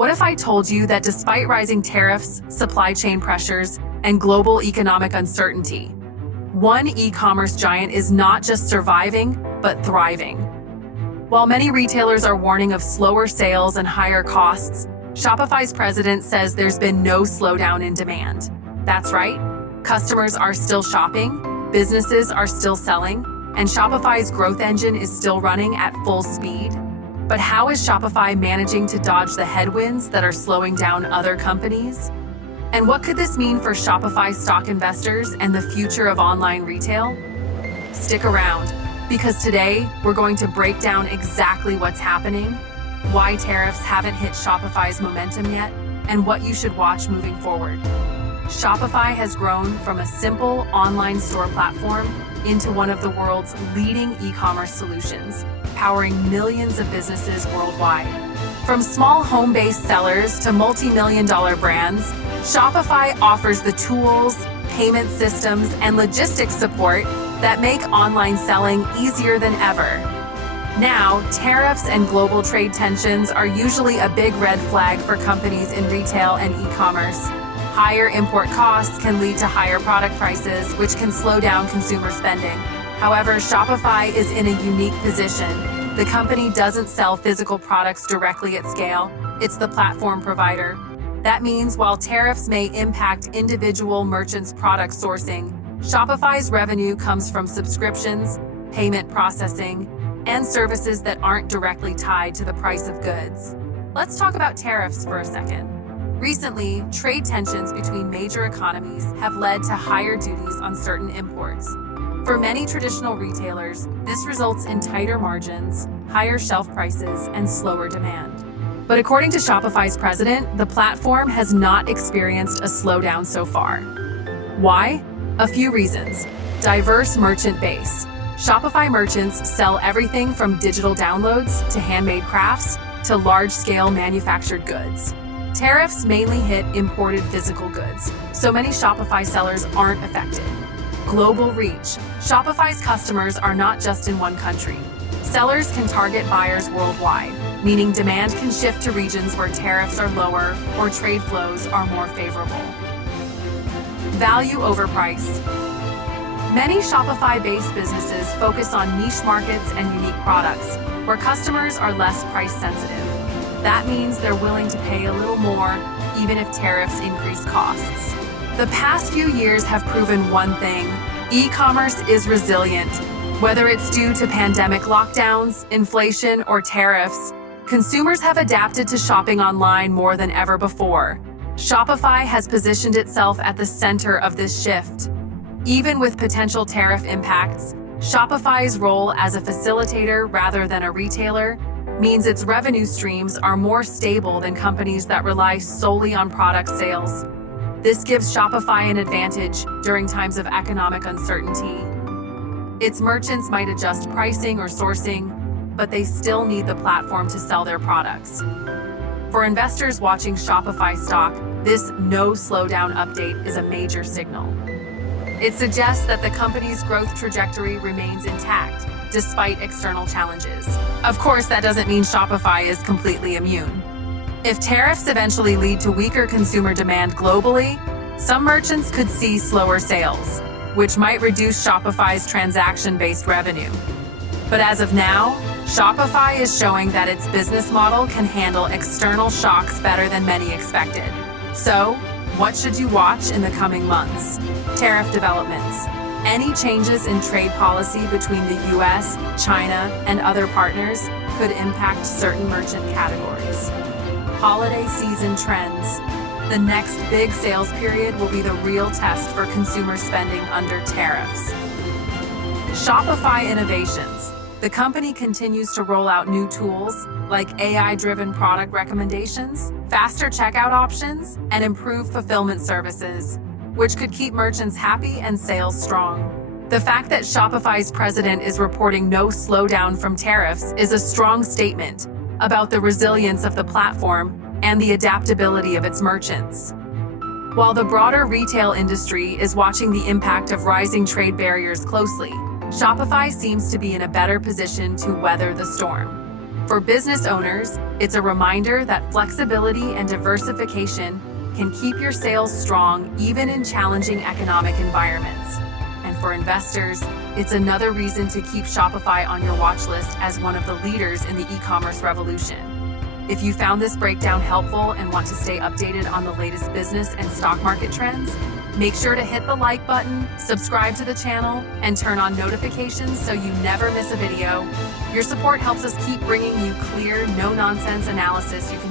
What if I told you that despite rising tariffs, supply chain pressures, and global economic uncertainty, one e-commerce giant is not just surviving, but thriving? While many retailers are warning of slower sales and higher costs, Shopify's president says there's been no slowdown in demand. That's right, customers are still shopping, businesses are still selling, and Shopify's growth engine is still running at full speed. But how is Shopify managing to dodge the headwinds that are slowing down other companies? And what could this mean for Shopify stock investors and the future of online retail? Stick around, because today we're going to break down exactly what's happening, why tariffs haven't hit Shopify's momentum yet, and what you should watch moving forward. Shopify has grown from a simple online store platform into one of the world's leading e-commerce solutions, powering millions of businesses worldwide. From small home-based sellers to multi-million-dollar brands, Shopify offers the tools, payment systems, and logistics support that make online selling easier than ever. Now, tariffs and global trade tensions are usually a big red flag for companies in retail and e-commerce. Higher import costs can lead to higher product prices, which can slow down consumer spending. However, Shopify is in a unique position. The company doesn't sell physical products directly at scale. It's the platform provider. That means while tariffs may impact individual merchants' product sourcing, Shopify's revenue comes from subscriptions, payment processing, and services that aren't directly tied to the price of goods. Let's talk about tariffs for a second. Recently, trade tensions between major economies have led to higher duties on certain imports. For many traditional retailers, this results in tighter margins, higher shelf prices, and slower demand. But according to Shopify's president, the platform has not experienced a slowdown so far. Why? A few reasons. Diverse merchant base. Shopify merchants sell everything from digital downloads to handmade crafts to large-scale manufactured goods. Tariffs mainly hit imported physical goods, so many Shopify sellers aren't affected. Global reach. Shopify's customers are not just in one country. Sellers can target buyers worldwide, meaning demand can shift to regions where tariffs are lower or trade flows are more favorable. Value over price. Many Shopify-based businesses focus on niche markets and unique products, where customers are less price sensitive. That means they're willing to pay a little more, even if tariffs increase costs. The past few years have proven one thing: e-commerce is resilient. Whether it's due to pandemic lockdowns, inflation, or tariffs, consumers have adapted to shopping online more than ever before. Shopify has positioned itself at the center of this shift. Even with potential tariff impacts, Shopify's role as a facilitator rather than a retailer means its revenue streams are more stable than companies that rely solely on product sales. This gives Shopify an advantage during times of economic uncertainty. Its merchants might adjust pricing or sourcing, but they still need the platform to sell their products. For investors watching Shopify stock, this no slowdown update is a major signal. It suggests that the company's growth trajectory remains intact, despite external challenges. Of course, that doesn't mean Shopify is completely immune. If tariffs eventually lead to weaker consumer demand globally, some merchants could see slower sales, which might reduce Shopify's transaction-based revenue. But as of now, Shopify is showing that its business model can handle external shocks better than many expected. So, what should you watch in the coming months? Tariff developments. Any changes in trade policy between the US, China, and other partners could impact certain merchant categories. Holiday season trends. The next big sales period will be the real test for consumer spending under tariffs. Shopify innovations. The company continues to roll out new tools like AI-driven product recommendations, faster checkout options, and improved fulfillment services, which could keep merchants happy and sales strong. The fact that Shopify's president is reporting no slowdown from tariffs is a strong statement about the resilience of the platform and the adaptability of its merchants. While the broader retail industry is watching the impact of rising trade barriers closely, Shopify seems to be in a better position to weather the storm. For business owners, it's a reminder that flexibility and diversification can keep your sales strong even in challenging economic environments. And for investors, it's another reason to keep Shopify on your watch list as one of the leaders in the e-commerce revolution. If you found this breakdown helpful and want to stay updated on the latest business and stock market trends, make sure to hit the like button, subscribe to the channel, and turn on notifications so you never miss a video. Your support helps us keep bringing you clear, no-nonsense analysis you can